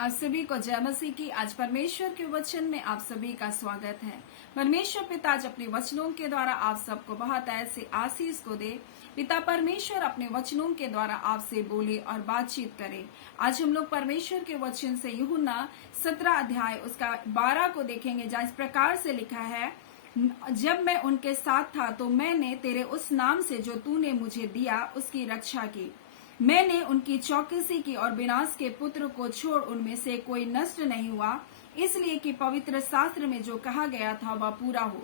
आप सभी को जय मसीह की। आज परमेश्वर के वचन में आप सभी का स्वागत है। परमेश्वर पिता आज अपने वचनों के द्वारा आप सबको बहुत ऐसे आशीष को दे। पिता परमेश्वर अपने वचनों के द्वारा आपसे बोले और बातचीत करे। आज हम लोग परमेश्वर के वचन से यूहन्ना 17 अध्याय उसका 12 को देखेंगे, जहाँ इस प्रकार से लिखा है, जब मैं उनके साथ था तो मैंने तेरे उस नाम से जो तूने मुझे दिया उसकी रक्षा की। मैंने उनकी चौकसी की और विनाश के पुत्र को छोड़ उनमें से कोई नष्ट नहीं हुआ, इसलिए कि पवित्र शास्त्र में जो कहा गया था वह पूरा हो।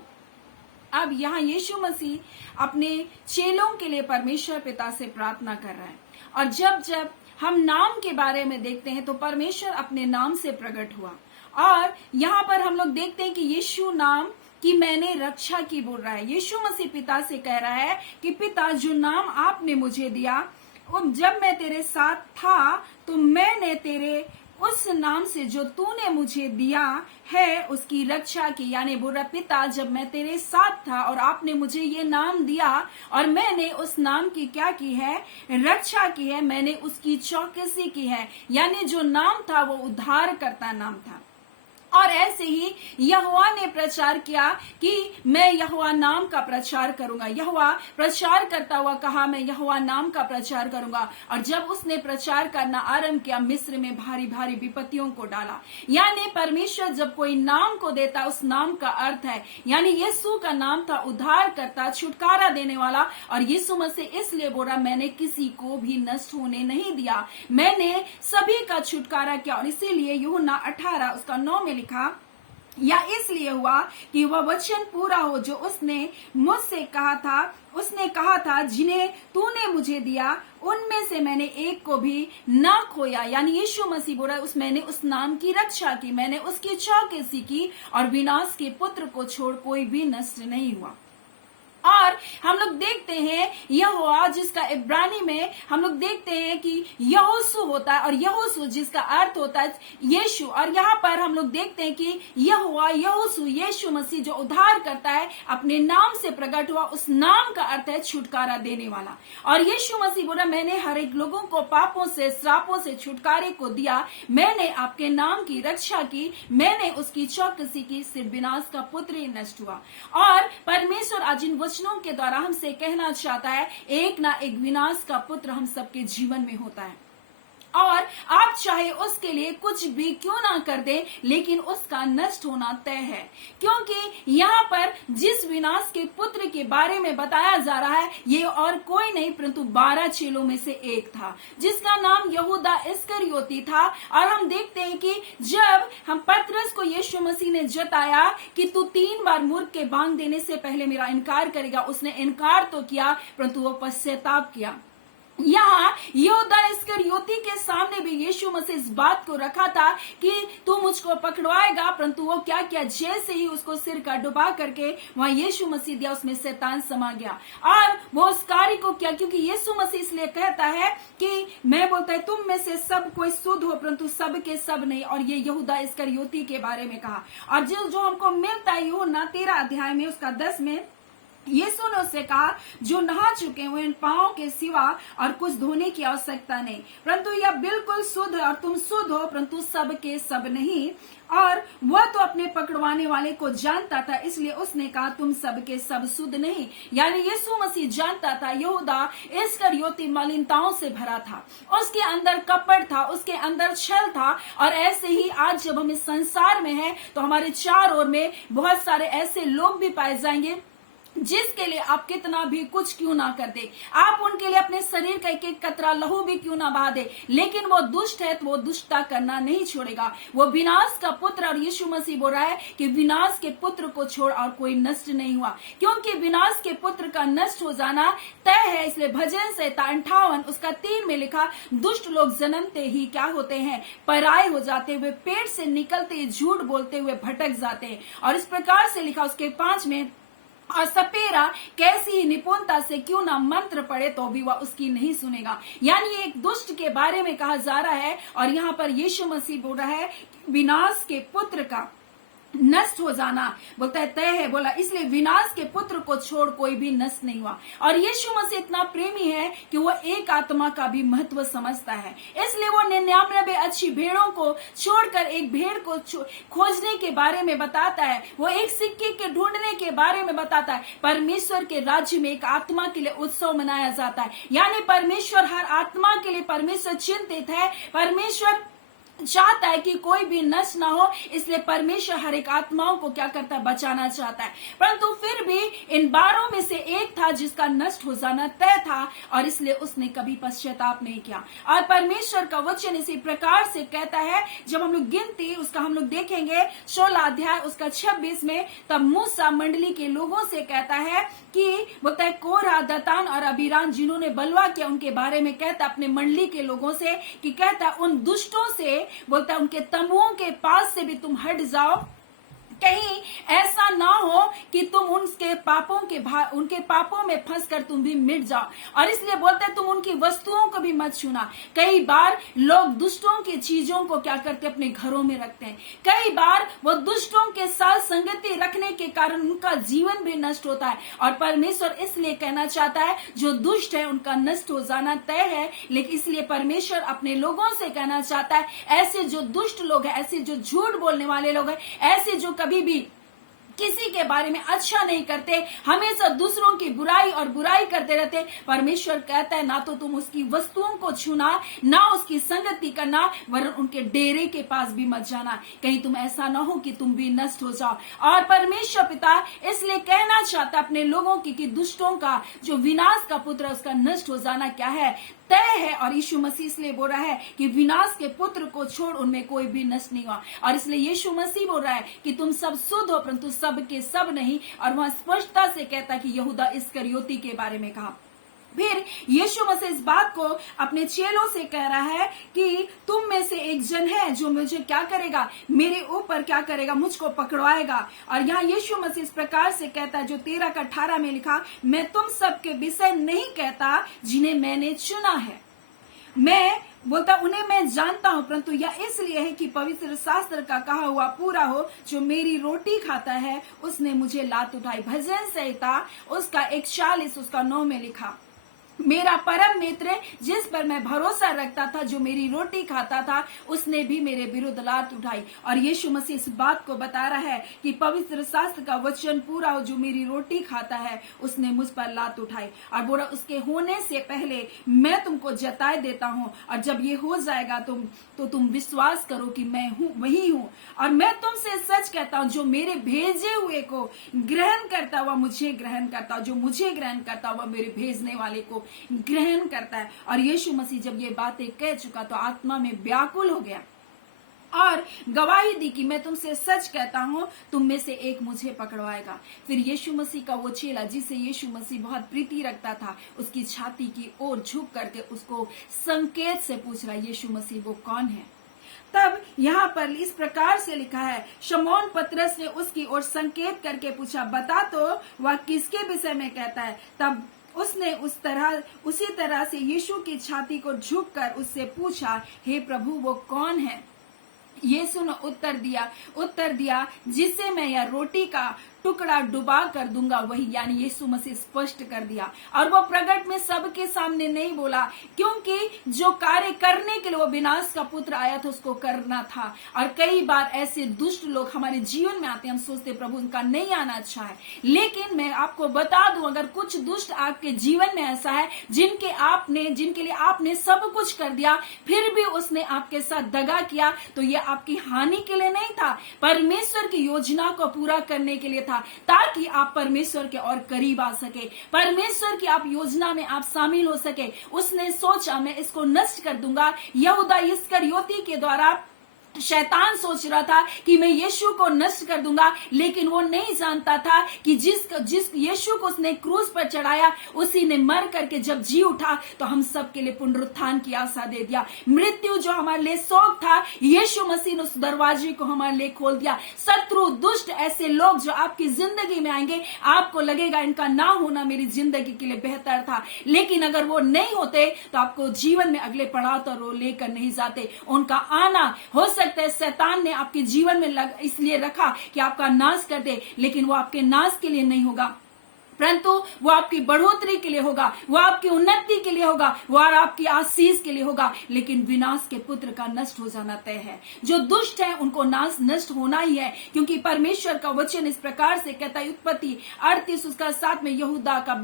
अब यहाँ यीशु मसीह अपने चेलों के लिए परमेश्वर पिता से प्रार्थना कर रहा है। और जब जब हम नाम के बारे में देखते हैं तो परमेश्वर अपने नाम से प्रकट हुआ। और यहाँ पर हम लोग देखते हैं कि यीशु नाम कि मैंने रक्षा की बोल रहा है। यीशु मसीह पिता से कह रहा है कि पिता, जो नाम आपने मुझे दिया, जब मैं तेरे साथ था तो मैंने तेरे उस नाम से जो तूने मुझे दिया है उसकी रक्षा की। यानी बोल रहा, पिता, जब मैं तेरे साथ था और आपने मुझे ये नाम दिया और मैंने उस नाम की क्या की है, रक्षा की है, मैंने उसकी चौकसी की है। यानी जो नाम था वो उद्धार करता नाम था। और ऐसे ही यहोवा ने प्रचार किया कि मैं यहोवा नाम का प्रचार करूंगा। यहोवा प्रचार करता हुआ कहा, मैं यहोवा नाम का प्रचार करूंगा। और जब उसने प्रचार करना आरंभ किया, मिस्र में भारी भारी विपत्तियों को डाला। यानी परमेश्वर जब कोई नाम को देता, उस नाम का अर्थ है, यानी यीशु का नाम था उद्धार करता, छुटकारा देने वाला। और यीशु मसीह इसलिए बोला, मैंने किसी को भी नष्ट होने नहीं दिया, मैंने सभी का छुटकारा किया। और इसीलिए यूहन्ना 18 उसका 9 में लिखा, या इसलिए हुआ कि वह वचन पूरा हो जो उसने मुझसे कहा था। उसने कहा था, जिन्हें तूने मुझे दिया उनमें से मैंने एक को भी ना खोया। यानी यीशु मसीह बोला, मैंने उस नाम की रक्षा की, मैंने उसकी चौकसी की और विनाश के पुत्र को छोड़ कोई भी नष्ट नहीं हुआ। और हम लोग देखते हैं यहोवा, जिसका इब्रानी में हम लोग देखते हैं कि यहोशू होता है, और यहोशू जिसका अर्थ होता है यीशु। और यहाँ पर हम लोग देखते हैं कि यहोवा, यहोशू, यीशु मसीह जो उद्धार करता है, अपने नाम से प्रकट हुआ। उस नाम का अर्थ है छुटकारा देने वाला। और यीशु मसीह बोला, मैंने हर एक लोगों को पापों से, श्रापों से छुटकारे को दिया, मैंने आपके नाम की रक्षा की, मैंने उसकी चौकसी की, सिर्फ विनाश का पुत्र ही नष्ट हुआ। और परमेश्वर आज इन वचनों के द्वारा हमसे कहना चाहता है, एक ना एक विनाश का पुत्र हम सबके जीवन में होता है। और आप चाहे उसके लिए कुछ भी क्यों ना कर दे, लेकिन उसका नष्ट होना तय है। क्योंकि यहाँ पर जिस विनाश के पुत्र के बारे में बताया जा रहा है, ये और कोई नहीं परंतु 12 चेलों में से एक था, जिसका नाम यहूदा इस्करियोती था। और हम देखते हैं कि जब हम पतरस को यीशु मसीह ने जताया कि तू 3 बार मुर्ग के बांग देने से पहले मेरा इनकार करेगा, उसने इनकार तो किया परंतु वो पश्चाताप किया। यहाँ यहूदा इस्करियोती के सामने भी यीशु मसीह इस बात को रखा था कि तू मुझको पकड़वाएगा, परंतु वो क्या किया, जैसे ही उसको सिर का डुबा करके वहां यीशु मसीह दिया, उसमें शैतान समा गया और वो उस कार्य को किया। क्योंकि यीशु मसीह इसलिए कहता है कि मैं बोलता है, तुम में से सब कोई शुद्ध हो परंतु सब के सब नहीं। और ये यहूदा इस्करियोती के बारे में कहा। और जो हमको मिलता है यूहन्ना 13 अध्याय में उसका 10 में, यीशु ने उससे कहा, जो नहा चुके हुए इन पांवों के सिवा और कुछ धोने की आवश्यकता नहीं, परंतु यह बिल्कुल शुद्ध है। और तुम शुद्ध हो परंतु सब के सब नहीं। और वह तो अपने पकड़वाने वाले को जानता था, इसलिए उसने कहा, तुम सब के सब शुद्ध नहीं। यानी यीशु मसीह जानता था यहूदा इस्करियोती मलिनताओं से भरा था, उसके अंदर कपट था, उसके अंदर छल था। और ऐसे ही आज जब हम इस संसार में हैं तो हमारे चारों ओर में बहुत सारे ऐसे लोग भी पाए जाएंगे जिसके लिए आप कितना भी कुछ क्यों ना कर दे, आप उनके लिए अपने शरीर का एक एक कतरा लहू भी क्यों ना बहा दे, लेकिन वो दुष्ट है तो वो दुष्टता करना नहीं छोड़ेगा। वो विनाश का पुत्र, और यीशु मसीह बोल रहा है कि विनाश के पुत्र को छोड़ और कोई नष्ट नहीं हुआ। क्योंकि विनाश के पुत्र का नष्ट हो जाना तय है। इसलिए भजन संहिता 58 उसका 3 में लिखा, दुष्ट लोग जन्मते ही क्या होते हैं, पराये हो जाते हुए, पेट से निकलते झूठ बोलते हुए भटक जाते हैं। और इस प्रकार से लिखा उसके 5 में, और सपेरा कैसी ही निपुणता से क्यों ना मंत्र पढ़े तो भी वह उसकी नहीं सुनेगा। यानी एक दुष्ट के बारे में कहा जा रहा है। और यहाँ पर यीशु मसीह बोल रहा है विनाश के पुत्र का नष्ट हो जाना बोलता है तय है। बोला इसलिए विनाश के पुत्र को छोड़ कोई भी नष्ट नहीं हुआ। और यीशु मसीह इतना प्रेमी है कि वो एक आत्मा का भी महत्व समझता है, इसलिए वो 99 अच्छी भेड़ों को छोड़कर एक भेड़ को खोजने के बारे में बताता है। वो एक सिक्के के ढूंढने के बारे में बताता है। परमेश्वर के राज्य में एक आत्मा के लिए उत्सव मनाया जाता है, यानी परमेश्वर हर आत्मा के लिए परमेश्वर चिंतित है। परमेश्वर चाहता है कि कोई भी नष्ट ना हो, इसलिए परमेश्वर हर एक आत्माओं को क्या करता है, बचाना चाहता है। परंतु फिर भी इन 12 में से एक था जिसका नष्ट हो जाना तय था, और इसलिए उसने कभी पश्चाताप नहीं किया। और परमेश्वर का वचन इसी प्रकार से कहता है, जब हम लोग गिनती उसका हम लोग देखेंगे 16 अध्याय उसका 26 में, तब मूसा मंडली के लोगों से कहता है कि बोलता है कोरह, दतान और अबीराम जिन्होंने बलवा किया उनके बारे में कहता अपने मंडली के लोगों से कि कहता उन दुष्टों से बोलता है उनके तंबुओं के पास से भी तुम हट जाओ, कहीं ऐसा ना हो कि तुम उनके पापों में फंसकर तुम भी मिट जाओ। और इसलिए बोलते हैं तुम उनकी वस्तुओं को भी मत छूना। कई बार लोग दुष्टों की चीजों को क्या करते अपने घरों में रखते हैं। कई बार वो दुष्टों के साथ संगति रखने के कारण उनका जीवन भी नष्ट होता है। और परमेश्वर इसलिए कहना चाहता है जो दुष्ट है उनका नष्ट हो जाना तय है। लेकिन इसलिए परमेश्वर अपने लोगों से कहना चाहता है ऐसे जो दुष्ट लोग हैं, ऐसे जो झूठ बोलने वाले लोग हैं, ऐसे जो कभी भी किसी के बारे में अच्छा नहीं करते, हमेशा दूसरों की बुराई और बुराई करते रहते, परमेश्वर कहता है ना तो तुम उसकी वस्तुओं को छूना, ना उसकी संगति करना, वरन उनके डेरे के पास भी मत जाना, कहीं तुम ऐसा ना हो कि तुम भी नष्ट हो जाओ। और परमेश्वर पिता इसलिए कहना चाहता अपने लोगों की कि दुष्टों का जो विनाश का पुत्र उसका नष्ट हो जाना क्या है, तय है। और यीशु मसीह इसलिए बोल रहा है कि विनाश के पुत्र को छोड़ उनमें कोई भी नष्ट नहीं हुआ। और इसलिए यीशु मसीह बोल रहा है कि तुम सब शुद्ध हो परंतु सब के सब नहीं। और वहां स्पष्टता से कहता है कि यहूदा इस्करियोती के बारे में कहा। फिर यीशु मसीह इस बात को अपने चेलों से कह रहा है कि तुम में से एक जन है जो मुझे क्या करेगा, मेरे ऊपर क्या करेगा, मुझको पकड़वाएगा। और यहाँ यीशु मसीह इस प्रकार से कहता है जो 13 का 18 में लिखा, मैं तुम सबके विषय नहीं कहता जिन्हें मैंने चुना है, मैं बोलता उन्हें मैं जानता हूं, परंतु यह इसलिए है कि पवित्र शास्त्र का कहा हुआ पूरा हो, जो मेरी रोटी खाता है उसने मुझे लात उठाई। भजन संहिता उसका 41 उसका 9 में लिखा, मेरा परम मित्र जिस पर मैं भरोसा रखता था, जो मेरी रोटी खाता था, उसने भी मेरे विरुद्ध लात उठाई। और यीशु मसीह इस बात को बता रहा है कि पवित्र शास्त्र का वचन पूरा हो, जो मेरी रोटी खाता है उसने मुझ पर लात उठाई। और बोला उसके होने से पहले मैं तुमको जताए देता हूँ, और जब ये हो जाएगा तुम विश्वास करो कि मैं हूँ, वही हूँ। और मैं तुमसे सच कहता हूँ, जो मेरे भेजे हुए को ग्रहण करता हुआ मुझे ग्रहण करता, जो मुझे ग्रहण करता हुआ मेरे भेजने वाले को ग्रहण करता है। और यीशु मसीह जब ये बातें कह चुका तो आत्मा में व्याकुल हो गया और गवाही दी कि मैं तुमसे सच कहता हूँ, तुम में से एक मुझे पकड़वाएगा। फिर यीशु मसीह का वो चेला जिसे यीशु मसीह बहुत प्रीति रखता था, उसकी छाती की ओर झुक करके उसको संकेत से पूछ रहा, यीशु मसीह वो कौन है। तब यहाँ पर इस प्रकार से लिखा है, शमौन पतरस ने उसकी ओर संकेत करके पूछा, बता तो वह किसके विषय में कहता है। तब उसने उसी तरह से यीशु की छाती को झुककर उससे पूछा, हे प्रभु वो कौन है। यीशु ने उत्तर दिया जिसे मैं यह रोटी का टुकड़ा डुबा कर दूंगा वही, यानी यीशु मसीह स्पष्ट कर दिया। और वो प्रगट में सबके सामने नहीं बोला, क्योंकि जो कार्य करने के लिए वो विनाश का पुत्र आया था उसको करना था। और कई बार ऐसे दुष्ट लोग हमारे जीवन में आते हैं, हम सोचते प्रभु उनका नहीं आना अच्छा है। लेकिन मैं आपको बता दूं, अगर कुछ दुष्ट आपके जीवन में ऐसा है जिनके लिए आपने सब कुछ कर दिया, फिर भी उसने आपके साथ दगा किया, तो ये आपकी हानि के लिए नहीं था, परमेश्वर की योजना को पूरा करने के लिए था, ताकि आप परमेश्वर के और करीब आ सके, परमेश्वर की आप योजना में आप शामिल हो सके। उसने सोचा मैं इसको नष्ट कर दूंगा। यहूदा इस्करियोती के द्वारा शैतान सोच रहा था कि मैं यीशु को नष्ट कर दूंगा, लेकिन वो नहीं जानता था कि जिस यीशु को उसने क्रूस पर चढ़ाया उसी ने मर करके जब जी उठा तो हम सब के लिए पुनरुत्थान की आशा दे दिया। मृत्यु जो हमारे लिए शोक था, यीशु मसीह ने उस दरवाजे को हमारे लिए खोल दिया। शत्रु, दुष्ट, ऐसे लोग जो आपकी जिंदगी में आएंगे, आपको लगेगा इनका ना होना मेरी जिंदगी के लिए बेहतर था, लेकिन अगर वो नहीं होते तो आपको जीवन में अगले पड़ाव तो लेकर नहीं जाते। उनका आना हो सकता है शैतान ने आपके जीवन में इसलिए रखा कि आपका नाश कर दे, लेकिन वो आपके नाश के लिए नहीं होगा, परंतु वो आपकी बढ़ोतरी के लिए होगा, वो आपकी उन्नति के लिए होगा, वो आपकी आशीष के लिए होगा। लेकिन विनाश के पुत्र का नष्ट हो जाना तय है। जो दुष्ट है उनको नाश नष्ट होना ही है, क्योंकि परमेश्वर का वचन इस प्रकार से कहता है, उत्पत्ति 38 उसका 7 में, यहूदा का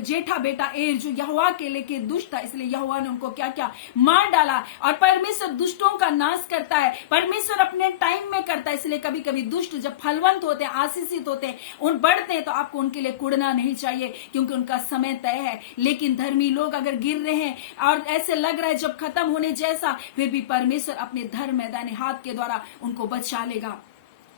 जेठा बेटा एर जो यहोवा के लेके दुष्ट था, इसलिए यहोवा ने उनको क्या क्या मार डाला। और परमेश्वर दुष्टों का नाश करता है, परमेश्वर अपने टाइम में करता है। इसलिए कभी कभी दुष्ट जब फलवंत होते हैं, आशीषित होते हैं, उन बढ़ते हैं, तो आपको उनके लिए कुड़ना नहीं चाहिए, क्योंकि उनका समय तय है। लेकिन धर्मी लोग अगर गिर रहे हैं और ऐसे लग रहा है जब खत्म होने जैसा, फिर भी परमेश्वर अपने धर्म मैदानी हाथ के द्वारा उनको बचा लेगा,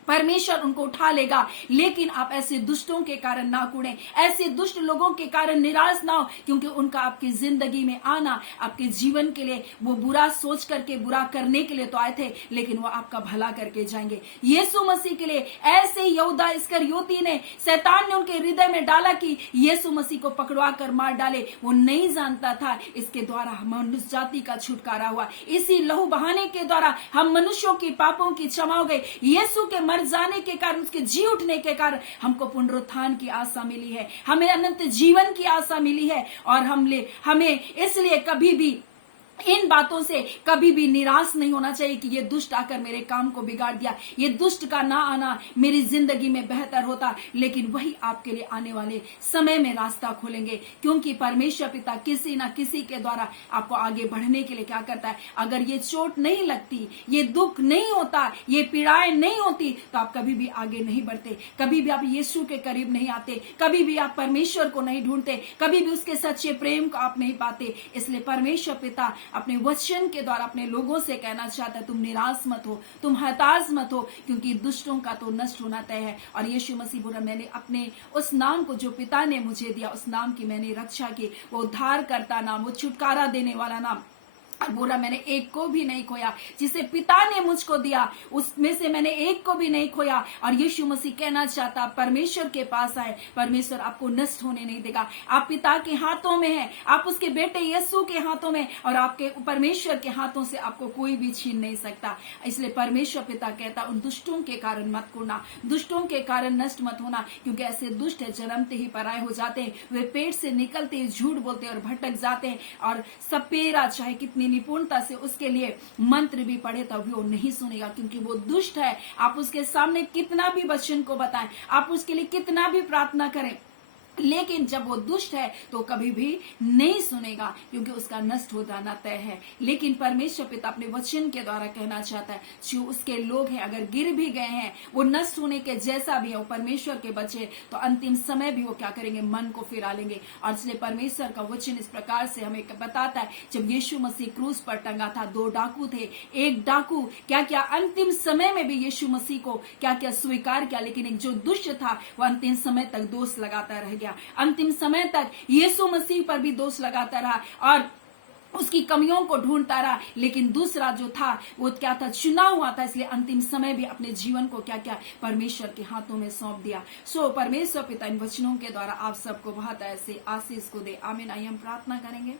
परमेश्वर उनको उठा लेगा। लेकिन आप ऐसे दुष्टों के कारण ना कुड़े, ऐसे दुष्ट लोगों के कारण निराश ना हो, क्योंकि उनका आपकी जिंदगी में आना आपके जीवन के लिए, वो बुरा सोच करके बुरा करने के लिए तो आए थे, लेकिन वो आपका भला करके जाएंगे यीशु मसीह के लिए। ऐसे यहूदा इस्करियोती ने, शैतान ने उनके हृदय में डाला कि यीशु मसीह को पकड़वा कर मार डाले। वो नहीं जानता था इसके द्वारा मनुष्य जाति का छुटकारा हुआ, इसी लहू बहाने के द्वारा हम मनुष्यों की पापों की क्षमा हो गई। यीशु के मर जाने के कारण, उसके जी उठने के कारण हमको पुनरुत्थान की आशा मिली है, हमें अनंत जीवन की आशा मिली है। और हमें इसलिए कभी भी इन बातों से कभी भी निराश नहीं होना चाहिए कि ये दुष्ट आकर मेरे काम को बिगाड़ दिया, ये दुष्ट का ना आना मेरी जिंदगी में बेहतर होता। लेकिन वही आपके लिए आने वाले समय में रास्ता खोलेंगे, क्योंकि परमेश्वर पिता किसी ना किसी के द्वारा आपको आगे बढ़ने के लिए क्या करता है। अगर ये चोट नहीं लगती, ये दुख नहीं होता, ये पीड़ाएं नहीं होती, तो आप कभी भी आगे नहीं बढ़ते, कभी भी आप यीशु के करीब नहीं आते, कभी भी आप परमेश्वर को नहीं ढूंढते, कभी भी उसके सच्चे प्रेम को आप नहीं पाते। इसलिए परमेश्वर पिता अपने वचन के द्वारा अपने लोगों से कहना चाहता है, तुम निराश मत हो, तुम हताश मत हो, क्योंकि दुष्टों का तो नष्ट होना तय है। और यीशु मसीह बोला, मैंने अपने उस नाम को जो पिता ने मुझे दिया, उस नाम की मैंने रक्षा की, वो उद्धार करता नाम, वो छुटकारा देने वाला नाम। और बोला, मैंने एक को भी नहीं खोया, जिसे पिता ने मुझको दिया उसमें से मैंने एक को भी नहीं खोया। और यीशु मसीह कहना चाहता, परमेश्वर के पास आए, परमेश्वर आपको नष्ट होने नहीं देगा। आप पिता के हाथों में हैं, आप उसके बेटे यीशु के हाथों में, और आपके परमेश्वर के हाथों से आपको कोई भी छीन नहीं सकता। इसलिए परमेश्वर पिता कहता, उन दुष्टों के कारण मत कुड़ना, दुष्टों के कारण नष्ट मत होना, क्योंकि ऐसे दुष्ट है जन्मते ही पराये हो जाते हैं, वे पेट से निकलते ही झूठ बोलते हैं और भटक जाते हैं। और सपेरा चाहे कितनी निपुणता से उसके लिए मंत्र भी पढ़े तब भी वो नहीं सुनेगा, क्योंकि वो दुष्ट है। आप उसके सामने कितना भी वचन को बताएं, आप उसके लिए कितना भी प्रार्थना करें, लेकिन जब वो दुष्ट है तो कभी भी नहीं सुनेगा, क्योंकि उसका नष्ट हो जाना तय है। लेकिन परमेश्वर पिता अपने वचन के द्वारा कहना चाहता है, जो उसके लोग हैं अगर गिर भी गए हैं, वो नष्ट होने के जैसा भी है, वो परमेश्वर के बच्चे, तो अंतिम समय भी वो क्या करेंगे, मन को फिरा लेंगे। और इसलिए परमेश्वर का वचन इस प्रकार से हमें बताता है, जब यीशु मसीह क्रूस पर टंगा था, 2 डाकू थे, एक डाकू क्या क्या अंतिम समय में भी यीशु मसीह को क्या क्या स्वीकार किया, लेकिन एक जो दुष्ट था वो अंतिम समय तक दोष लगाता रह गया, अंतिम समय तक यीशु मसीह पर भी दोष लगाता रहा और उसकी कमियों को ढूंढता रहा। लेकिन दूसरा जो था वो क्या था, चुना हुआ था, इसलिए अंतिम समय भी अपने जीवन को क्या क्या परमेश्वर के हाथों में सौंप दिया। सो परमेश्वर पिता इन वचनों के द्वारा आप सबको बहुत ऐसे आशीष को दे। आमीन। आइए हम प्रार्थना करेंगे।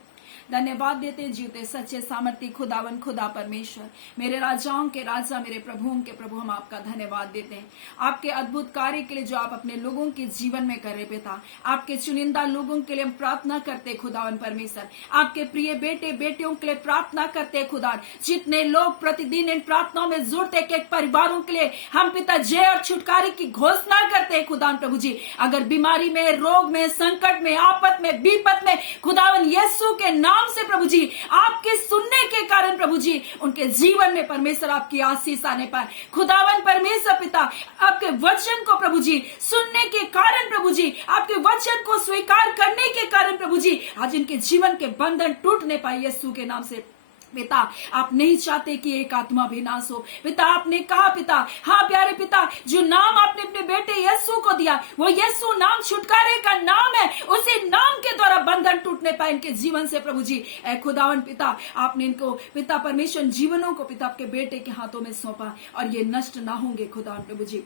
धन्यवाद देते जीवते सच्चे सामर्थ्य खुदावन खुदा परमेश्वर, मेरे राजाओं के राजा, मेरे प्रभुओं के प्रभु, हम आपका धन्यवाद देते हैं आपके अद्भुत कार्य के लिए जो आप अपने लोगों के जीवन में कर रहे पिता। आपके चुनिंदा लोगों के लिए हम प्रार्थना करते खुदावन परमेश्वर, आपके प्रिय बेटे बेटियों के लिए प्रार्थना करते खुदा, जितने लोग प्रतिदिन इन प्रार्थनाओं में जुड़ते एक परिवारों के लिए हम पिता जय और छुटकारे की घोषणा करते खुदा प्रभु जी। अगर बीमारी में, रोग में, संकट में, आपत में, विपत में, खुदावन यीशु के नाम से प्रभु जी आपके सुनने के कारण प्रभु जी उनके जीवन में परमेश्वर आपकी आशीष आने पाए। खुदावन परमेश्वर पिता आपके वचन को प्रभु जी सुनने के कारण प्रभु जी, आपके वचन को स्वीकार करने के कारण प्रभु जी आज इनके जीवन के बंधन टूटने पाए यीशु के नाम से। पिता आप नहीं चाहते कि एक आत्मा भी नाश हो पिता। आपने कहा पिता, हाँ प्यारे पिता, जो नाम आपने अपने बेटे यीशु को दिया वो यीशु नाम छुटकारे का नाम है, उसी नाम के द्वारा बंधन टूटने पाए इनके जीवन से प्रभु जी। ऐ खुदावन पिता आपने इनको पिता परमेश्वर जीवनों को पिता आपके बेटे के हाथों में सौंपा और ये नष्ट ना होंगे खुदावन प्रभु जी।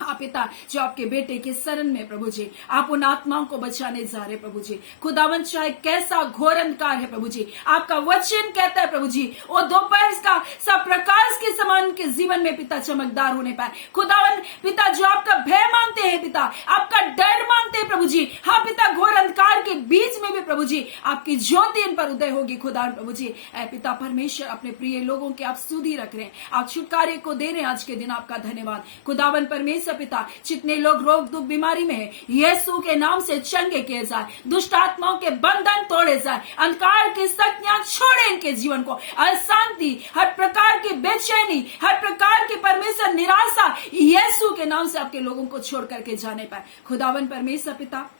आप पिता जो आपके बेटे के शरण में प्रभु जी आप उन आत्माओं को बचाने जा रहे प्रभु जी। खुदावन चाहे कैसा घोर अंधकार है प्रभु जी, आपका वचन कहता है प्रभु जी वो दोपहर का सब प्रकाश के समान उनके जीवन में पिता चमकदार होने पाए। खुदावन पिता जो आपका भय मांगते हैं पिता, आपका डर मांगते हैं प्रभु जी, हाँ पिता घोर अंधकार के बीच में भी प्रभु जी आपकी ज्योति इन पर उदय होगी। खुदा प्रभु जी ऐ पिता परमेश्वर अपने प्रिय लोगों के आप सुधि रख रहे हैं, आप छुटकारे को दे रहे हैं। आज के दिन आपका धन्यवाद खुदावन परमेश्वर पिता। जितने लोग रोग दुख बीमारी में है, यीशु के नाम से चंगे किए जाए, दुष्ट आत्माओं के बंधन तोड़े जाए, अंधकार की शक्तियां छोड़े इनके जीवन को, अशांति, हर प्रकार की बेचैनी, हर प्रकार की परमेश्वर निराशा यीशु के नाम से आपके लोगों को छोड़ करके जाने पाए। खुदावन परमेश्वर पिता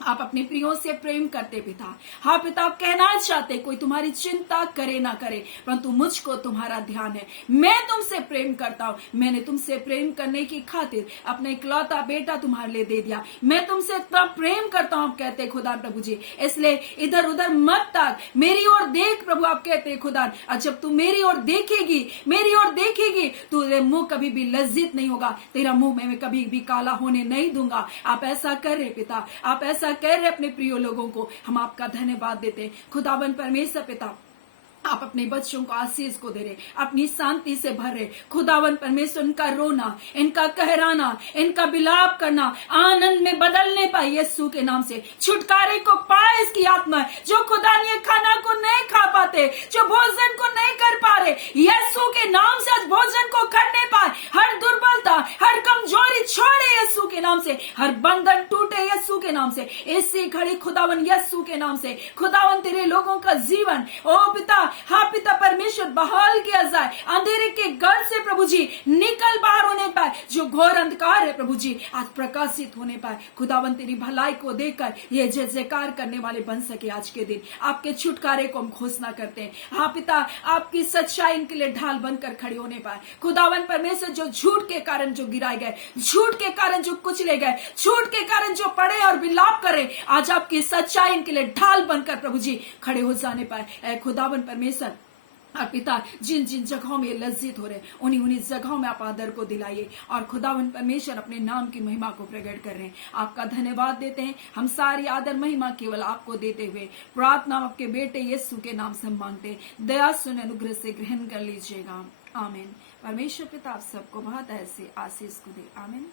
आप अपने प्रियों से प्रेम करते पिता, हाँ पिता आप कहना चाहते कोई तुम्हारी चिंता करे ना करे, परंतु मुझको तुम्हारा ध्यान है, मैं तुमसे प्रेम करता हूं, मैंने तुमसे प्रेम करने की खातिर अपना इकलौता बेटा तुम्हारे लिए दे दिया, मैं तुमसे इतना प्रेम करता हूं, आप कहते खुदा प्रभु जी। इसलिए इधर उधर मत ताक, मेरी ओर देख प्रभु, आप कहते खुदा, और जब तू मेरी ओर देखेगी, मेरी ओर देखेगी, तो तेरा मुंह कभी भी लज्जित नहीं होगा, तेरा मुंह मैं कभी भी काला होने नहीं दूंगा। आप ऐसा कर रहे पिता, आप ऐसा कह रहे अपने प्रिय लोगों को, हम आपका धन्यवाद देते हैं। खुदावन परमेश्वर पिता आप अपने बच्चों को आशीष को दे रहे, अपनी शांति से भर रहे। खुदावन परमेश्वर इनका रोना, इनका कहराना, इनका बिलाप करना आनंद में बदलने पाए यीशु के नाम से। छुटकारे को पाए इसकी आत्मा जो खुदा ने खाना को नहीं खा पाते, जो भोजन को नहीं कर पा रहे, यीशु के नाम से आज भोजन को करने पाए। हर दुर्बलता, हर कमजोरी छोड़े यीशु के नाम से, हर बंधन टूटे यीशु के नाम से। इससे खड़ी खुदावन यीशु के नाम से खुदावन तेरे लोगों का जीवन ओ पिता, हाँ पिता परमेश्वर बहाल किया जाए, अंधेरे के घर से प्रभु जी निकल बाहर होने पाए, जो घोर अंधकार है प्रभु जी आज प्रकाशित होने पाए। खुदावन तेरी भलाई को देखकर ये जय जयकार करने वाले बन सके। आज के दिन आपके छुटकारे को हम घोषणा करते हैं, हाँ पिता आपकी सच्चाई इनके लिए ढाल बनकर खड़े होने पाए। खुदावन परमेश्वर जो झूठ के कारण जो गिराए गए, झूठ के कारण जो कुचले गए, झूठ के कारण जो पड़े और विलाप करे, आज आपकी सच्चाई इनके लिए ढाल बनकर प्रभु जी खड़े हो जाने पाए। खुदावन परमेश्वर और पिता जिन जिन जगहों में लज्जित हो रहे, उन्हीं जगहों में आप आदर को दिलाइए, और खुदावन परमेश्वर अपने नाम की महिमा को प्रकट कर रहे हैं। आपका धन्यवाद देते हैं। हम सारी आदर महिमा केवल आपको देते हुए प्रार्थना आपके बेटे यीशु के नाम से मांगते हैं। दया सुन अनुग्रह से ग्रहण कर लीजिएगा। आमीन। परमेश्वर पिता आप सबको बहुत ऐसे आशीष को दे। आमीन।